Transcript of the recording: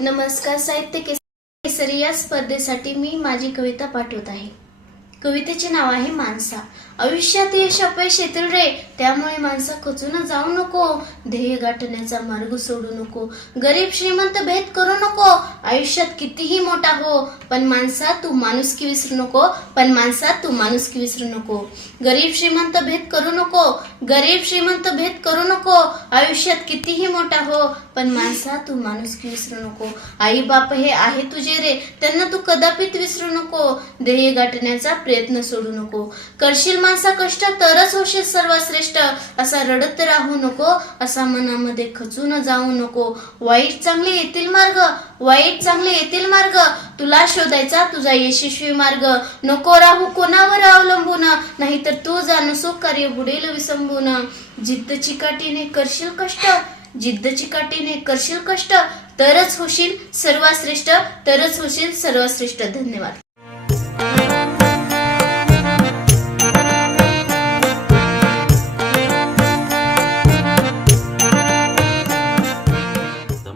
नमस्कार साहित्य केसरी या स्पर्धेसाठी मी माझी कविता पाठवत आहे. कवितेचे नाव आहे माणसा. आयुष्यात यश अपयश येतील रे. त्यामुळे माणसा खचून जाऊ नको. ध्येय गाठण्याचा मार्ग सोडू नको. गरीब श्रीमंत भेद करू नको. आयुष्यात कितीही मोठा हो पण माणसा तू माणुसकी विसरू नको. पण माणसा तू माणुसकी विसरू नको. गरीब श्रीमंत भेद करू नको. गरीब श्रीमंत भेद करू नको. आयुष्यात कितीही मोठा हो पण माणसा तू माणुसकी विसरू नको. आई बाप हे आहे तुझे रे त्यांना तू कदापित विसरू नको. ध्येय गाठण्याचा प्रयत्न सोडू नको. करशील माणसा कष्ट तरच होशील सर्वश्रेष्ठ. असा रडत राहू नको असा मनामध्ये खचून जाऊ नको. वाईट चांगले येतील मार्ग वाईट चांगले येतील मार्ग. तुला शोधायचा तुझा यशस्वी मार्ग. नको राहू कोणावर अवलंबून. नाहीतर तू जाणं सुख कार्य बुडेल विसंबून. जिद्द चिकाटीने करशील कष्ट. जिद्द चिकाटीने करशील कष्ट. तरच होशील सर्वश्रेष्ठ तरच होशील सर्वश्रेष्ठ. धन्यवाद.